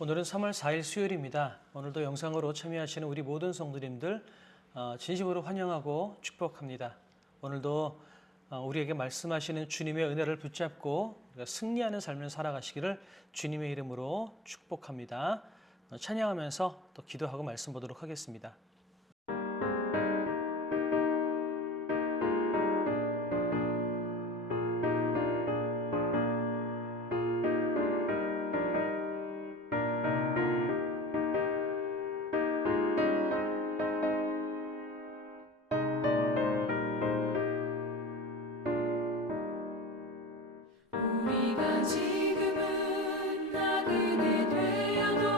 오늘은 3월 4일 수요일입니다. 오늘도 영상으로 참여하시는 우리 모든 성도님들 진심으로 환영하고 축복합니다. 오늘도 우리에게 말씀하시는 주님의 은혜를 붙잡고 승리하는 삶을 살아가시기를 주님의 이름으로 축복합니다. 찬양하면서 또 기도하고 말씀 보도록 하겠습니다. 우리가 지금은 나그네 되어도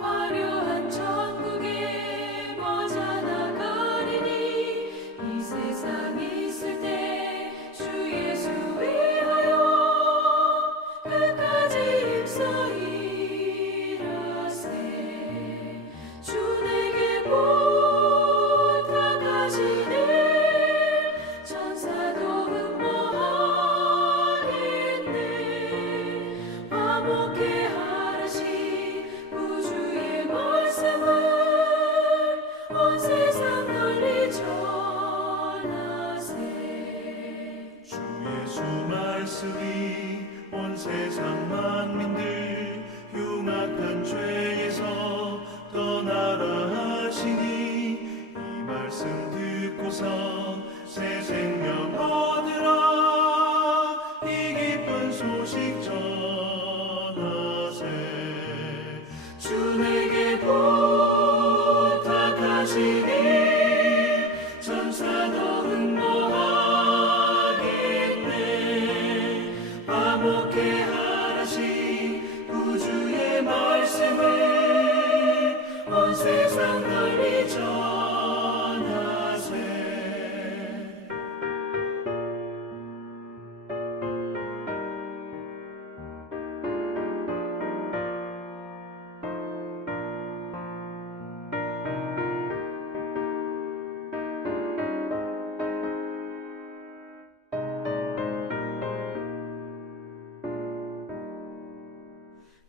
화려한 천국에 머지않아 가리니 이 세상 있을 때 주 예수 위하여 끝까지 힘써 일하세. 주 내게 부탁하시네. 천사도 화목해 하라시 우주의 말씀을 온 세상 널리 전하세. 주 예수 말씀이 온 세상 만민들 흉악한 죄에서 떠나라 하시니 이 말씀 듣고서 새 생명 얻으라. 이 기쁜 소식 전하세. 주 내게 부탁하시니 천사도 응모하겠네. 화목해 하라시 우주의 말씀을 온 세상 널리 전하세.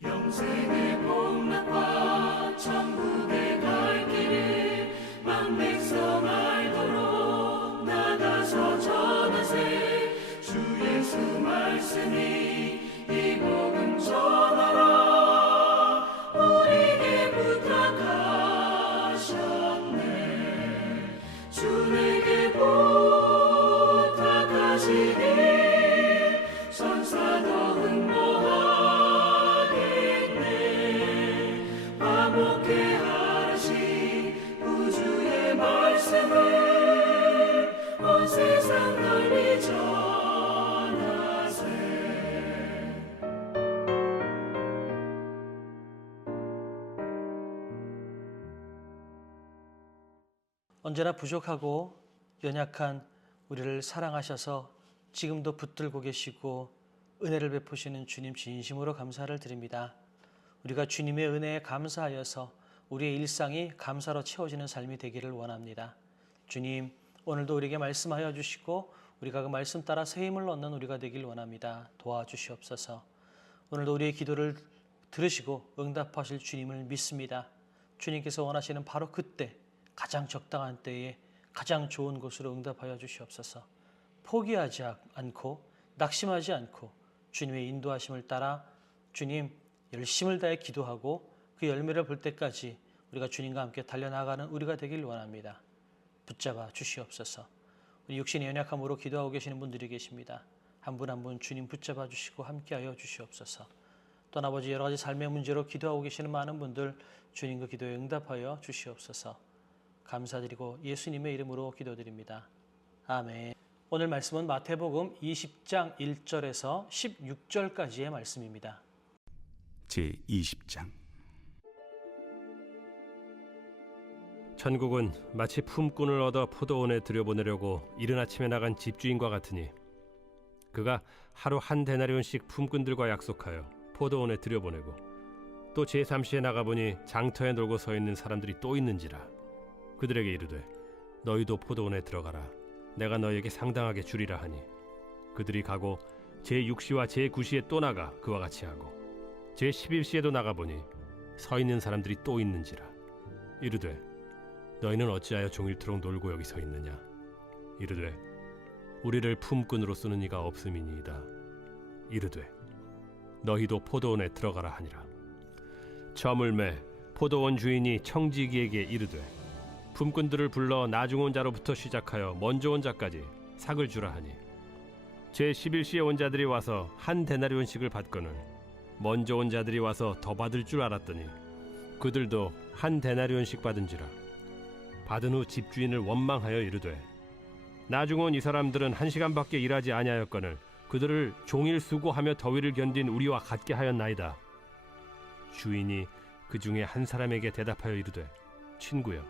영생의 복락과 천국에 갈 길을 만백성 알도록 나가서 전하세. 주 예수 말씀이 이 복음 전하라. 우리에게 부탁하셨네. 주 내게 부탁하시니 천사도 응모하겠네. 화목해 하라시 우주의 말씀을 온 세상 널리 전하세. 언제나 부족하고 연약한 우리를 사랑하셔서 지금도 붙들고 계시고 은혜를 베푸시는 주님 진심으로 감사를 드립니다. 우리가 주님의 은혜에 감사하여서 우리의 일상이 감사로 채워지는 삶이 되기를 원합니다. 주님, 오늘도 우리에게 말씀하여 주시고 우리가 그 말씀 따라 새 힘을 얻는 우리가 되길 원합니다. 도와주시옵소서. 오늘도 우리의 기도를 들으시고 응답하실 주님을 믿습니다. 주님께서 원하시는 바로 그때, 가장 적당한 때에 가장 좋은 곳으로 응답하여 주시옵소서. 포기하지 않고 낙심하지 않고 주님의 인도하심을 따라 주님 열심을 다해 기도하고 그 열매를 볼 때까지 우리가 주님과 함께 달려나가는 우리가 되길 원합니다. 붙잡아 주시옵소서. 우리 육신의 연약함으로 기도하고 계시는 분들이 계십니다. 한 분 한 분 주님 붙잡아 주시고 함께하여 주시옵소서. 또한 아버지 여러 가지 삶의 문제로 기도하고 계시는 많은 분들 주님 그 기도에 응답하여 주시옵소서. 감사드리고 예수님의 이름으로 기도드립니다. 아멘. 오늘 말씀은 마태복음 20장 1절에서 16절까지의 말씀입니다. 제20장 천국은 마치 품꾼을 얻어 포도원에 들여보내려고 이른 아침에 나간 집주인과 같으니 그가 하루 한 데나리온씩 품꾼들과 약속하여 포도원에 들여보내고 또 제3시에 나가보니 장터에 놀고 서 있는 사람들이 또 있는지라. 그들에게 이르되 너희도 포도원에 들어가라. 내가 너희에게 상당하게 주리라 하니 그들이 가고 제6시와 제9시에 또 나가 그와 같이 하고 제11시에도 나가보니 서 있는 사람들이 또 있는지라. 이르되 너희는 어찌하여 종일토록 놀고 여기 서 있느냐. 이르되 우리를 품꾼으로 쓰는 이가 없음이니이다. 이르되 너희도 포도원에 들어가라 하니라. 저물매 포도원 주인이 청지기에게 이르되 품꾼들을 불러 나중 온 자로부터 시작하여 먼저 온 자까지 삭을 주라 하니 제 11시에 온 자들이 와서 한 데나리온씩을 받거늘 먼저 온 자들이 와서 더 받을 줄 알았더니 그들도 한 데나리온씩 받은지라. 받은 후 집주인을 원망하여 이르되 나중 온 이 사람들은 1시간밖에 일하지 아니하였거늘 그들을 종일 수고하며 더위를 견딘 우리와 같게 하였나이다. 주인이 그 중에 한 사람에게 대답하여 이르되 친구여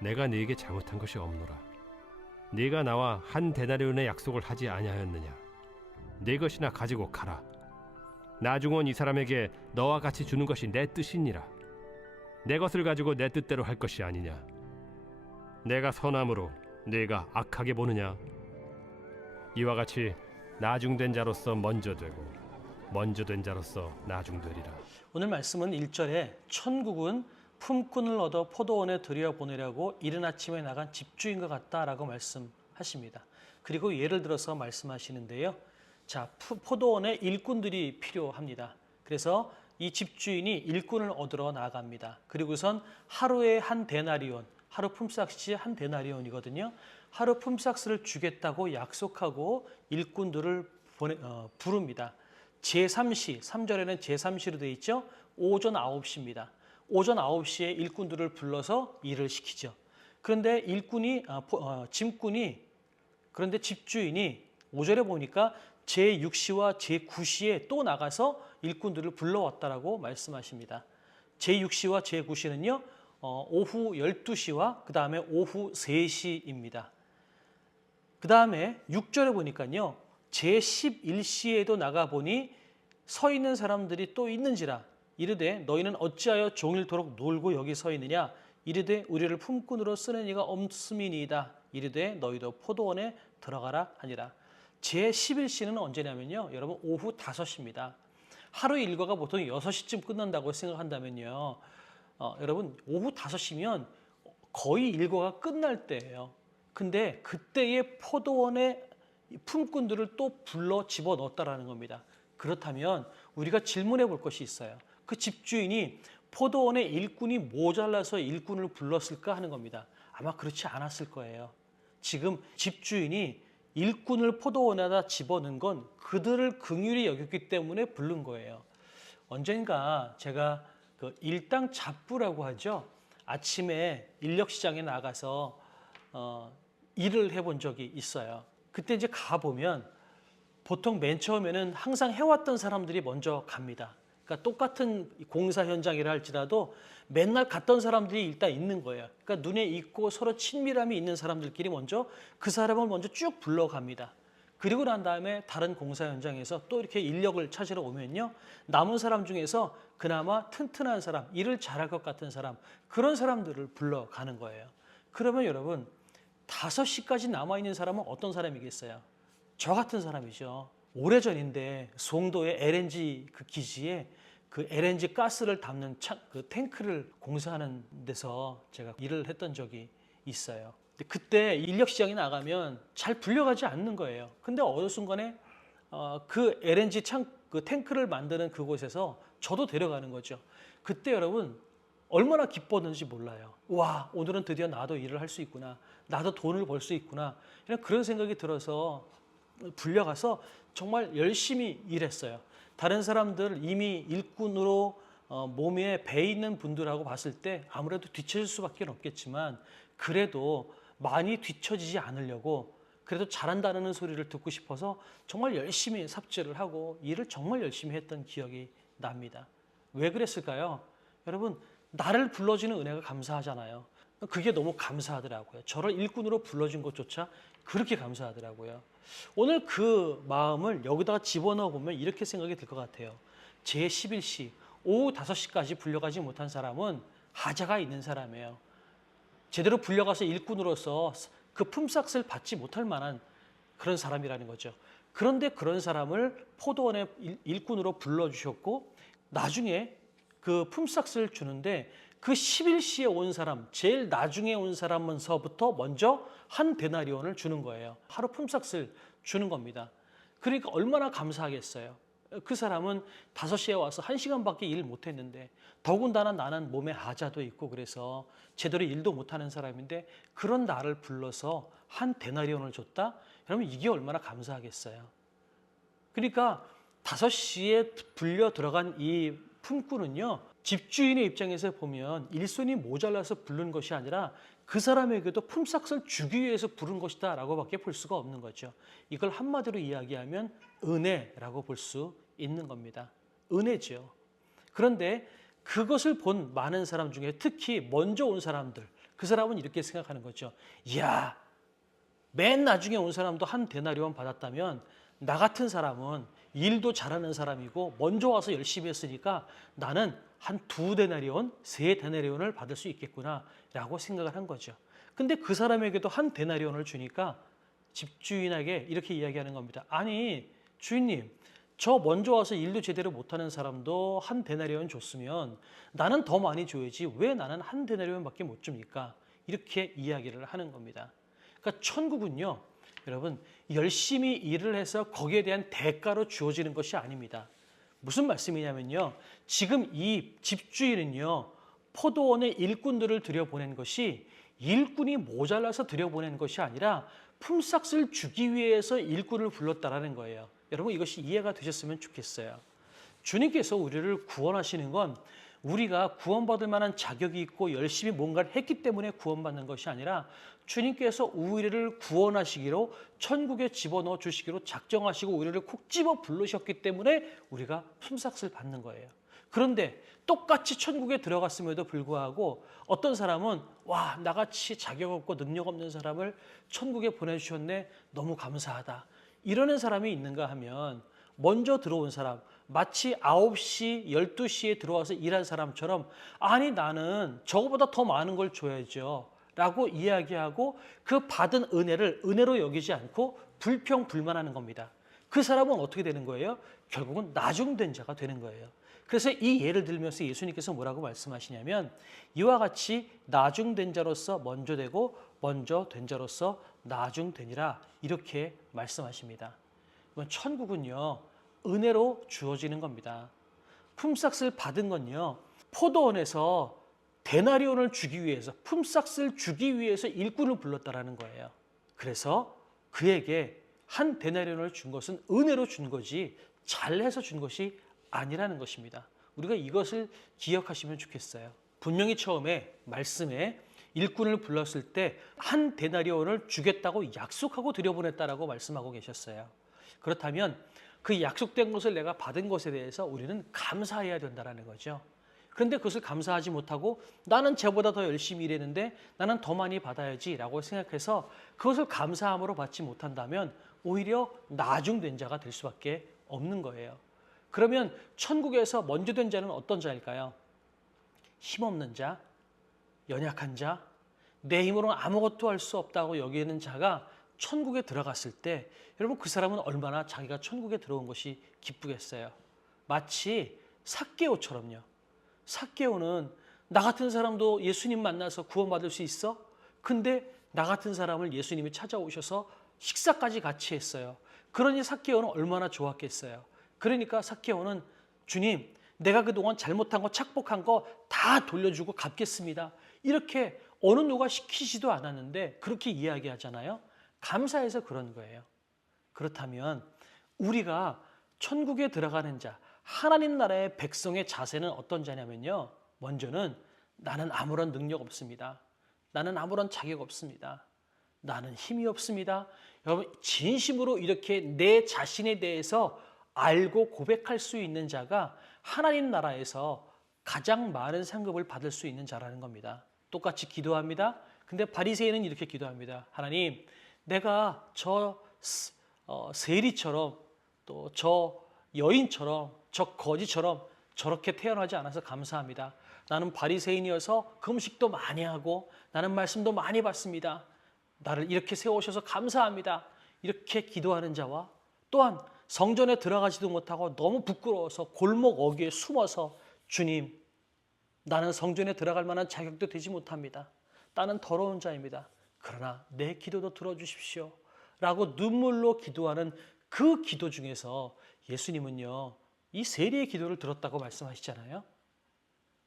내가 네게 잘못한 것이 없노라. 네가 나와 한 데나리온의 약속을 하지 아니하였느냐. 네 것이나 가지고 가라. 나중 온 이 사람에게 너와 같이 주는 것이 내 뜻이니라. 내 것을 가지고 내 뜻대로 할 것이 아니냐. 내가 선함으로 네가 악하게 보느냐. 이와 같이 나중된 자로서 먼저 되고 먼저 된 자로서 나중되리라. 오늘 말씀은 1절에 천국은 품꾼을 얻어 포도원에 들여보내려고 이른 아침에 나간 집주인과 같다라고 말씀하십니다. 그리고 예를 들어서 말씀하시는데요. 자, 포도원에 일꾼들이 필요합니다. 그래서 이 집주인이 일꾼을 얻으러 나갑니다. 그리고선 하루에 한 데나리온, 하루 품삯이 한 데나리온이거든요. 하루 품삯을 주겠다고 약속하고 일꾼들을 부릅니다. 제3시, 3절에는 제3시로 되어 있죠. 오전 9시입니다. 오전 9시에 일꾼들을 불러서 일을 시키죠. 그런데 그런데 집주인이 5절에 보니까 제6시와 제9시에 또 나가서 일꾼들을 불러왔다라고 말씀하십니다. 제6시와 제9시는요. 오후 12시와 그 다음에 오후 3시입니다. 그 다음에 6절에 보니까요. 제11시에도 나가보니 서 있는 사람들이 또 있는지라. 이르되 너희는 어찌하여 종일토록 놀고 여기 서 있느냐. 이르되 우리를 품꾼으로 쓰는 이가 없음이니이다. 이르되 너희도 포도원에 들어가라 하니라. 제11시는 언제냐면요. 여러분 오후 5시입니다. 하루 일과가 보통 6시쯤 끝난다고 생각한다면요. 여러분 오후 5시면 거의 일과가 끝날 때예요. 근데 그때의 포도원에 품꾼들을 또 불러 집어넣었다라는 겁니다. 그렇다면 우리가 질문해 볼 것이 있어요. 그 집주인이 포도원에 일꾼이 모자라서 일꾼을 불렀을까 하는 겁니다. 아마 그렇지 않았을 거예요. 지금 집주인이 일꾼을 포도원에다 집어넣은 건 그들을 긍휼히 여겼기 때문에 부른 거예요. 언젠가 제가 그 일당 잡부라고 하죠. 아침에 인력시장에 나가서 일을 해본 적이 있어요. 그때 이제 가보면 보통 맨 처음에는 항상 해왔던 사람들이 먼저 갑니다. 그러니까 똑같은 공사 현장이라 할지라도 맨날 갔던 사람들이 일단 있는 거예요. 그러니까 눈에 익고 서로 친밀함이 있는 사람들끼리 먼저 그 사람을 먼저 쭉 불러갑니다. 그리고 난 다음에 다른 공사 현장에서 또 이렇게 인력을 찾으러 오면요. 남은 사람 중에서 그나마 튼튼한 사람, 일을 잘할 것 같은 사람, 그런 사람들을 불러가는 거예요. 그러면 여러분 5시까지 남아있는 사람은 어떤 사람이겠어요? 저 같은 사람이죠. 오래전인데 송도의 LNG 그 기지에 그 LNG 가스를 담는 그 탱크를 공사하는 데서 제가 일을 했던 적이 있어요. 그때 인력시장에 나가면 잘 불려가지 않는 거예요. 근데 어느 순간에 그 LNG 그 탱크를 만드는 그곳에서 저도 데려가는 거죠. 그때 여러분 얼마나 기뻤는지 몰라요. 와, 오늘은 드디어 나도 일을 할 수 있구나. 나도 돈을 벌 수 있구나. 그런 생각이 들어서 불려가서 정말 열심히 일했어요. 다른 사람들 이미 일꾼으로 몸에 배 있는 분들하고 봤을 때 아무래도 뒤처질 수밖에 없겠지만 그래도 많이 뒤처지지 않으려고 그래도 잘한다는 소리를 듣고 싶어서 정말 열심히 삽질을 하고 일을 정말 열심히 했던 기억이 납니다. 왜 그랬을까요? 여러분 나를 불러주는 은혜가 감사하잖아요. 그게 너무 감사하더라고요. 저를 일꾼으로 불러준 것조차 그렇게 감사하더라고요. 오늘 그 마음을 여기다가 집어넣어 보면 이렇게 생각이 들 것 같아요. 제11시 오후 5시까지 불려가지 못한 사람은 하자가 있는 사람이에요. 제대로 불려가서 일꾼으로서 그 품삯을 받지 못할 만한 그런 사람이라는 거죠. 그런데 그런 사람을 포도원에 일꾼으로 불러주셨고 나중에 그 품삯을 주는데 그 11시에 온 사람, 제일 나중에 온 사람서부터 먼저 한 데나리온을 주는 거예요. 하루 품삯을 주는 겁니다. 그러니까 얼마나 감사하겠어요. 그 사람은 5시에 와서 1시간밖에 일 못했는데 더군다나 나는 몸에 하자도 있고 그래서 제대로 일도 못하는 사람인데 그런 나를 불러서 한 데나리온을 줬다? 그러면 이게 얼마나 감사하겠어요. 그러니까 5시에 불려 들어간 이 품꾼은요, 집주인의 입장에서 보면 일손이 모자라서 부른 것이 아니라 그 사람에게도 품삯을 주기 위해서 부른 것이다 라고 밖에 볼 수가 없는 거죠. 이걸 한마디로 이야기하면 은혜라고 볼 수 있는 겁니다. 은혜죠. 그런데 그것을 본 많은 사람 중에 특히 먼저 온 사람들, 그 사람은 이렇게 생각하는 거죠. 이야, 맨 나중에 온 사람도 한 데나리온 받았다면 나 같은 사람은 일도 잘하는 사람이고 먼저 와서 열심히 했으니까 나는 한 2데나리온, 3데나리온을 받을 수 있겠구나 라고 생각을 한 거죠. 근데 그 사람에게도 한 데나리온을 주니까 집주인에게 이렇게 이야기하는 겁니다. 아니 주인님, 저 먼저 와서 일도 제대로 못하는 사람도 한 데나리온 줬으면 나는 더 많이 줘야지 왜 나는 한 데나리온밖에 못 줍니까? 이렇게 이야기를 하는 겁니다. 그러니까 천국은요, 여러분 열심히 일을 해서 거기에 대한 대가로 주어지는 것이 아닙니다. 무슨 말씀이냐면요, 지금 이 집주인은요 포도원에 일꾼들을 들여보낸 것이 일꾼이 모자라서 들여보낸 것이 아니라 품삯을 주기 위해서 일꾼을 불렀다라는 거예요. 여러분 이것이 이해가 되셨으면 좋겠어요. 주님께서 우리를 구원하시는 건 우리가 구원받을 만한 자격이 있고 열심히 뭔가를 했기 때문에 구원받는 것이 아니라 주님께서 우리를 구원하시기로 천국에 집어넣어 주시기로 작정하시고 우리를 콕 집어 부르셨기 때문에 우리가 품삯을 받는 거예요. 그런데 똑같이 천국에 들어갔음에도 불구하고 어떤 사람은 와, 나같이 자격 없고 능력 없는 사람을 천국에 보내주셨네, 너무 감사하다, 이러는 사람이 있는가 하면 먼저 들어온 사람, 마치 9시, 12시에 들어와서 일한 사람처럼 아니 나는 저거보다 더 많은 걸 줘야죠 라고 이야기하고 그 받은 은혜를 은혜로 여기지 않고 불평불만하는 겁니다. 그 사람은 어떻게 되는 거예요? 결국은 나중된 자가 되는 거예요. 그래서 이 예를 들면서 예수님께서 뭐라고 말씀하시냐면 이와 같이 나중된 자로서 먼저 되고 먼저 된 자로서 나중되니라 이렇게 말씀하십니다. 천국은요 은혜로 주어지는 겁니다. 품삯을 받은 건요 포도원에서 데나리온을 주기 위해서, 품삯을 주기 위해서 일꾼을 불렀다라는 거예요. 그래서 그에게 한 데나리온을 준 것은 은혜로 준 거지 잘해서 준 것이 아니라는 것입니다. 우리가 이것을 기억하시면 좋겠어요. 분명히 처음에 말씀에 일꾼을 불렀을 때 한 데나리온을 주겠다고 약속하고 들여보냈다라고 말씀하고 계셨어요. 그렇다면 그 약속된 것을 내가 받은 것에 대해서 우리는 감사해야 된다는 거죠. 그런데 그것을 감사하지 못하고 나는 쟤보다 더 열심히 일했는데 나는 더 많이 받아야지 라고 생각해서 그것을 감사함으로 받지 못한다면 오히려 나중된 자가 될 수밖에 없는 거예요. 그러면 천국에서 먼저 된 자는 어떤 자일까요? 힘없는 자, 연약한 자, 내 힘으로는 아무것도 할 수 없다고 여기는 자가 천국에 들어갔을 때 여러분 그 사람은 얼마나 자기가 천국에 들어온 것이 기쁘겠어요. 마치 삭개오처럼요. 삭개오는 나 같은 사람도 예수님 만나서 구원받을 수 있어? 근데 나 같은 사람을 예수님이 찾아오셔서 식사까지 같이 했어요. 그러니 삭개오는 얼마나 좋았겠어요. 그러니까 삭개오는 주님, 내가 그동안 잘못한 거 착복한 거 다 돌려주고 갚겠습니다. 이렇게 어느 누가 시키지도 않았는데 그렇게 이야기하잖아요. 감사해서 그런 거예요. 그렇다면 우리가 천국에 들어가는 자, 하나님 나라의 백성의 자세는 어떤 자냐면요. 먼저는 나는 아무런 능력 없습니다. 나는 아무런 자격 없습니다. 나는 힘이 없습니다. 여러분 진심으로 이렇게 내 자신에 대해서 알고 고백할 수 있는 자가 하나님 나라에서 가장 많은 상급을 받을 수 있는 자라는 겁니다. 똑같이 기도합니다. 근데 바리새인은 이렇게 기도합니다. 하나님, 내가 저 세리처럼 또 저 여인처럼 저 거지처럼 저렇게 태어나지 않아서 감사합니다. 나는 바리새인이어서 금식도 많이 하고 나는 말씀도 많이 받습니다. 나를 이렇게 세우셔서 감사합니다. 이렇게 기도하는 자와 또한 성전에 들어가지도 못하고 너무 부끄러워서 골목 어귀에 숨어서 주님 나는 성전에 들어갈 만한 자격도 되지 못합니다. 나는 더러운 자입니다. 그러나 내 기도도 들어주십시오. 라고 눈물로 기도하는 그 기도 중에서 예수님은요, 이 세리의 기도를 들었다고 말씀하시잖아요.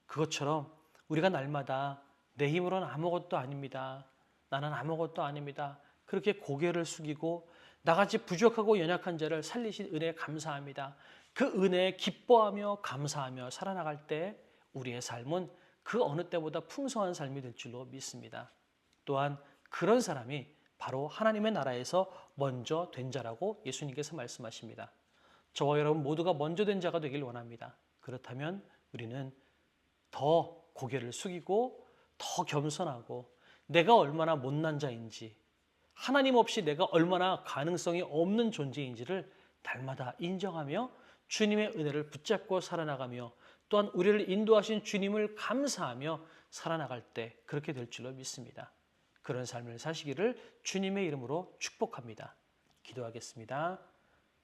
그것처럼 우리가 날마다 내 힘으로는 아무것도 아닙니다. 나는 아무것도 아닙니다. 그렇게 고개를 숙이고 나같이 부족하고 연약한 자를 살리신 은혜에 감사합니다. 그 은혜에 기뻐하며 감사하며 살아나갈 때 우리의 삶은 그 어느 때보다 풍성한 삶이 될 줄로 믿습니다. 또한 그런 사람이 바로 하나님의 나라에서 먼저 된 자라고 예수님께서 말씀하십니다. 저와 여러분 모두가 먼저 된 자가 되길 원합니다. 그렇다면 우리는 더 고개를 숙이고 더 겸손하고 내가 얼마나 못난 자인지, 하나님 없이 내가 얼마나 가능성이 없는 존재인지를 날마다 인정하며 주님의 은혜를 붙잡고 살아나가며 또한 우리를 인도하신 주님을 감사하며 살아나갈 때 그렇게 될 줄로 믿습니다. 그런 삶을 사시기를 주님의 이름으로 축복합니다. 기도하겠습니다.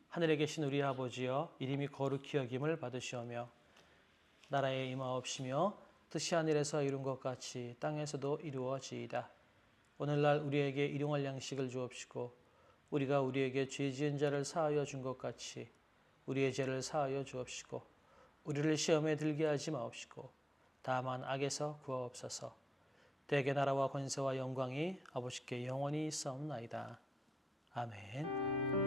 하늘에 계신 우리 아버지여, 이름이 거룩히 여김을 받으시오며 나라에 임하옵시며 뜻이 하늘에서 이룬 것 같이 땅에서도 이루어지이다. 오늘날 우리에게 일용할 양식을 주옵시고 우리가 우리에게 죄 지은 자를 사하여 준 것 같이 우리의 죄를 사하여 주옵시고 우리를 시험에 들게 하지 마옵시고 다만 악에서 구하옵소서. 대개 나라와 권세와 영광이 아버지께 영원히 있사옵나이다. 아멘.